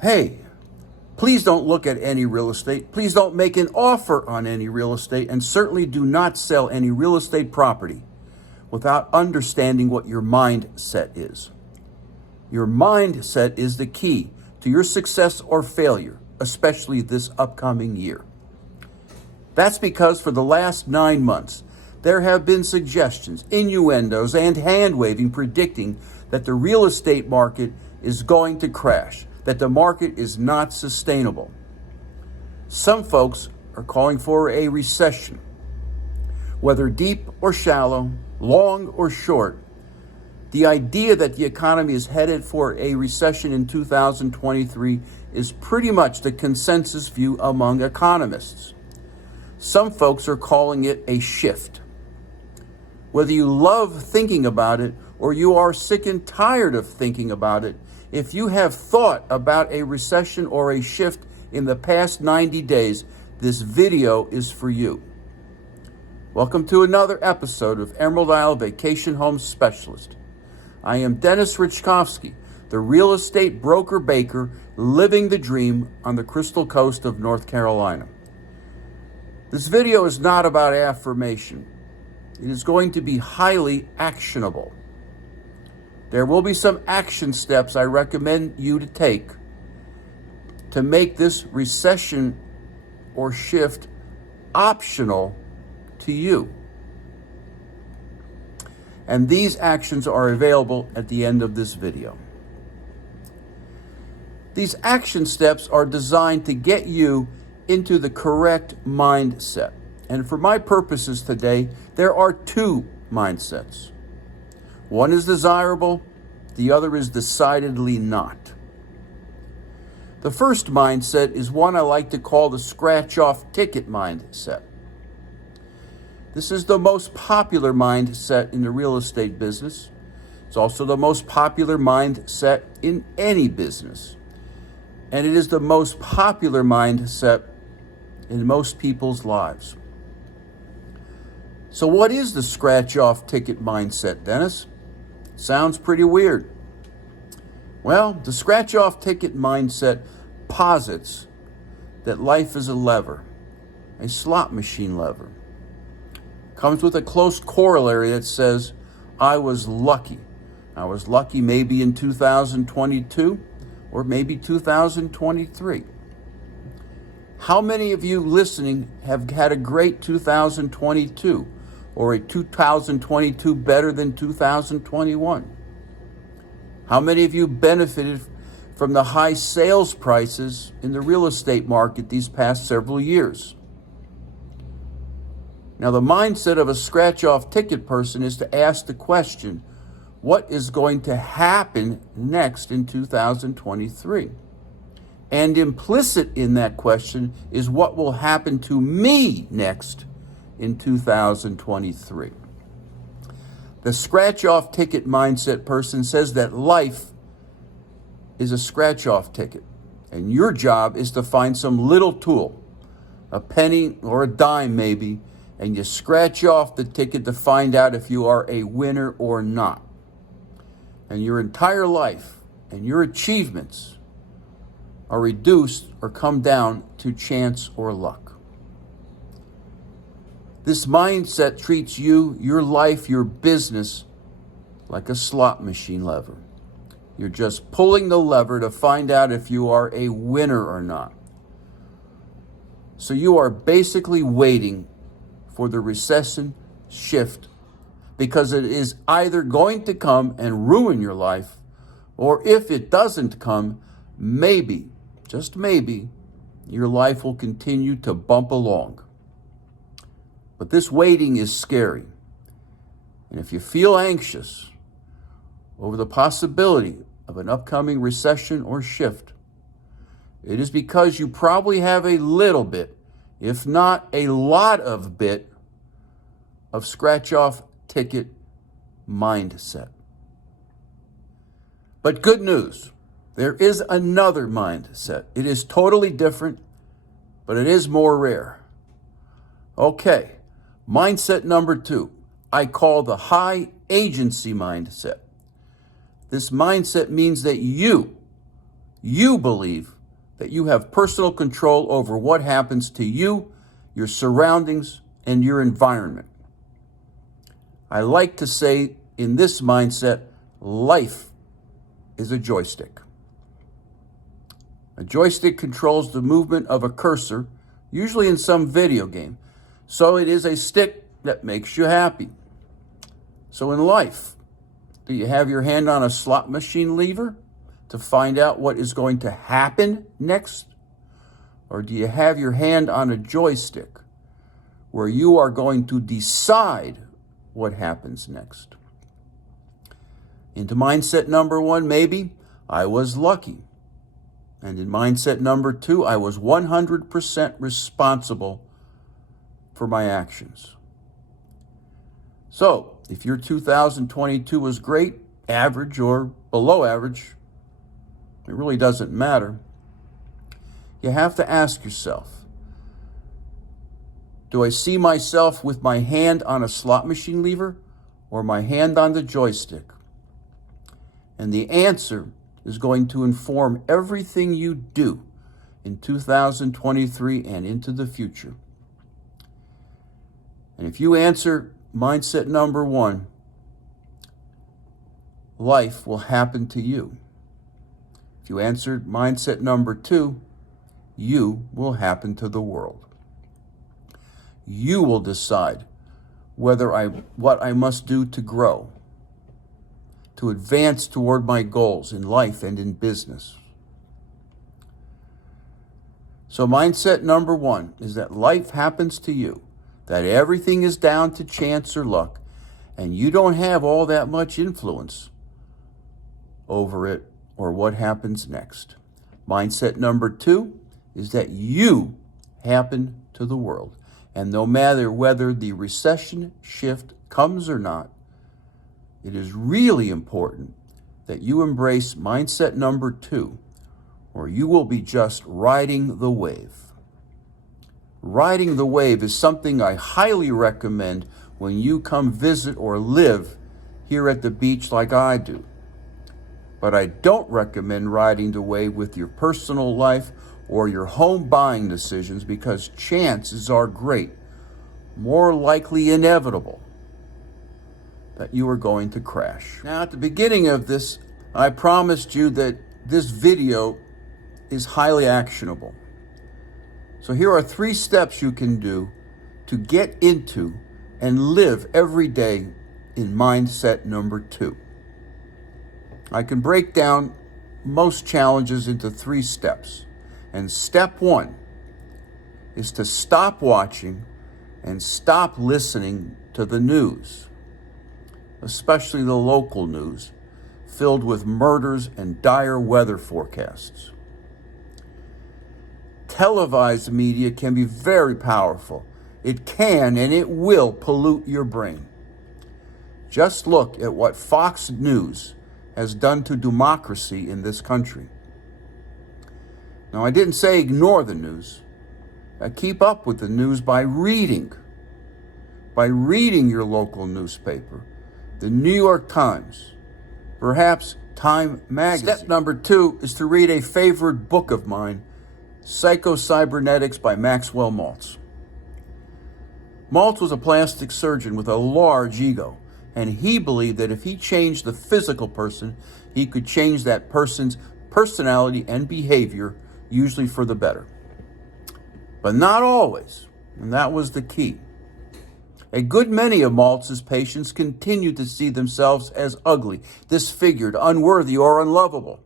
Hey, please don't look at any real estate. Please don't make an offer on any real estate, and certainly do not sell any real estate property without understanding what your mindset is. Your mindset is the key to your success or failure, especially this upcoming year. That's because for the last 9 months, there have been suggestions, innuendos, and hand-waving predicting that the real estate market is going to crash, that the market is not sustainable. Some folks are calling for a recession. Whether deep or shallow, long or short, the idea that the economy is headed for a recession in 2023 is pretty much the consensus view among economists. Some folks are calling it a shift. Whether you love thinking about it or you are sick and tired of thinking about it, if you have thought about a recession or a shift in the past 90 days, this video is for you. Welcome to another episode of Emerald Isle Vacation Home Specialist. I am Dennis Richkovsky, the real estate broker baker living the dream on the Crystal Coast of North Carolina. This video is not about affirmation. It is going to be highly actionable. There will be some action steps I recommend you to take to make this recession or shift optional to you. And these actions are available at the end of this video. These action steps are designed to get you into the correct mindset. And for my purposes today, there are two mindsets. One is desirable, the other is decidedly not. The first mindset is one I like to call the scratch-off ticket mindset. This is the most popular mindset in the real estate business. It's also the most popular mindset in any business. And it is the most popular mindset in most people's lives. So what is the scratch-off ticket mindset, Dennis? Sounds pretty weird. Well, the scratch-off ticket mindset posits that life is a lever, a slot machine lever. Comes with a close corollary that says, I was lucky. I was lucky maybe in 2022 or maybe 2023. How many of you listening have had a great 2022 or a 2022 better than 2021? How many of you benefited from the high sales prices in the real estate market these past several years? Now, the mindset of a scratch-off ticket person is to ask the question, what is going to happen next in 2023? And implicit in that question is what will happen to me next in 2023. The scratch-off ticket mindset person says that life is a scratch-off ticket, and your job is to find some little tool, a penny or a dime maybe, and you scratch off the ticket to find out if you are a winner or not. And your entire life and your achievements are reduced or come down to chance or luck. This mindset treats you, your life, your business like a slot machine lever. You're just pulling the lever to find out if you are a winner or not. So you are basically waiting for the recession shift because it is either going to come and ruin your life, or if it doesn't come, maybe, just maybe, your life will continue to bump along. But this waiting is scary. And if you feel anxious over the possibility of an upcoming recession or shift, it is because you probably have a little bit, if not a lot of bit, of scratch-off ticket mindset. But good news, there is another mindset. It is totally different, but it is more rare. Okay, mindset number 2, I call the high agency mindset. This mindset means that you You believe that you have personal control over what happens to you, your surroundings, and your environment. I like to say in this mindset, life is a joystick. A joystick controls the movement of a cursor, usually in some video game. So it is a stick that makes you happy. So in life, do you have your hand on a slot machine lever to find out what is going to happen next? Or do you have your hand on a joystick where you are going to decide what happens next? Into mindset number 1, maybe I was lucky. And in mindset number 2, I was 100% responsible for my actions. So, if your 2022 was great, average, or below average, it really doesn't matter. You have to ask yourself, do I see myself with my hand on a slot machine lever or my hand on the joystick? And the answer is going to inform everything you do in 2023 and into the future. And if you answer mindset number 1, life will happen to you. If you answered mindset number 2, you will happen to the world. You will decide what I must do to grow, to advance toward my goals in life and in business. So mindset number 1 is that life happens to you, that everything is down to chance or luck, and you don't have all that much influence over it or what happens next. Mindset number 2 is that you happen to the world. And no matter whether the recession shift comes or not, it is really important that you embrace mindset number 2, or you will be just riding the wave. Riding the wave is something I highly recommend when you come visit or live here at the beach like I do. But I don't recommend riding the wave with your personal life or your home buying decisions because chances are great, more likely inevitable, that you are going to crash. Now, at the beginning of this, I promised you that this video is highly actionable. So here are 3 steps you can do to get into and live every day in mindset number 2. I can break down most challenges into 3 steps. And step 1 is to stop watching and stop listening to the news, especially the local news, filled with murders and dire weather forecasts. Televised media can be very powerful. It can and it will pollute your brain. Just look at what Fox News has done to democracy in this country. Now, I didn't say ignore the news. Keep up with the news by reading your local newspaper, the New York Times, perhaps Time Magazine. Step number 2 is to read a favorite book of mine, Psycho-Cybernetics by Maxwell Maltz. Maltz was a plastic surgeon with a large ego, and he believed that if he changed the physical person, he could change that person's personality and behavior, usually for the better. But not always, and that was the key. A good many of Maltz's patients continued to see themselves as ugly, disfigured, unworthy, or unlovable,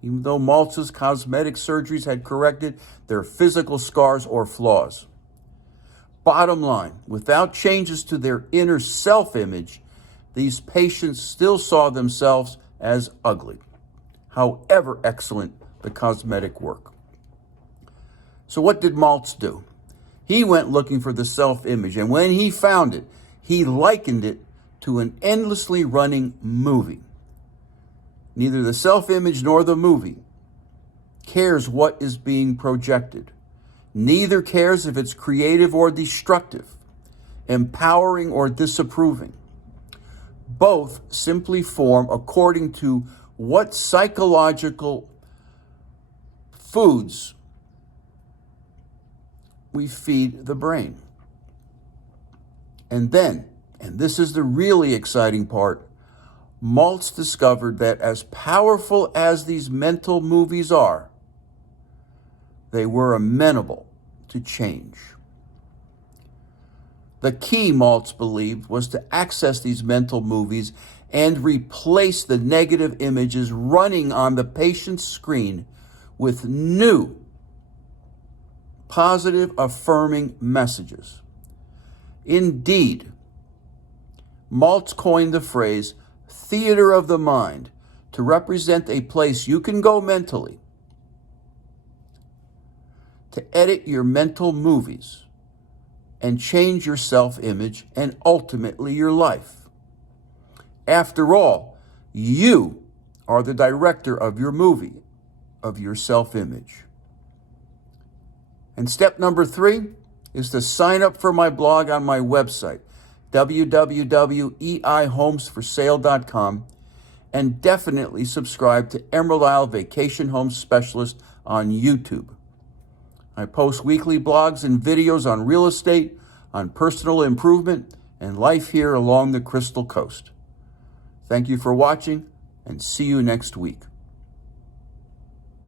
even though Maltz's cosmetic surgeries had corrected their physical scars or flaws. Bottom line, without changes to their inner self-image, these patients still saw themselves as ugly, however excellent the cosmetic work. So what did Maltz do? He went looking for the self-image, and when he found it, he likened it to an endlessly running movie. Neither the self-image nor the movie cares what is being projected. Neither cares if it's creative or destructive, empowering or disapproving. Both simply form according to what psychological foods, we feed the brain. And then, and this is the really exciting part, Maltz discovered that as powerful as these mental movies are, they were amenable to change. The key, Maltz believed, was to access these mental movies and replace the negative images running on the patient's screen with new, positive, affirming messages. Indeed, Maltz coined the phrase theater of the mind to represent a place you can go mentally to edit your mental movies and change your self-image and ultimately your life. After all, you are the director of your movie, of your self-image. And step number 3 is to sign up for my blog on my website, www.eihomesforsale.com, and definitely subscribe to Emerald Isle Vacation Home Specialist on YouTube. I post weekly blogs and videos on real estate, on personal improvement, and life here along the Crystal Coast. Thank you for watching, and see you next week.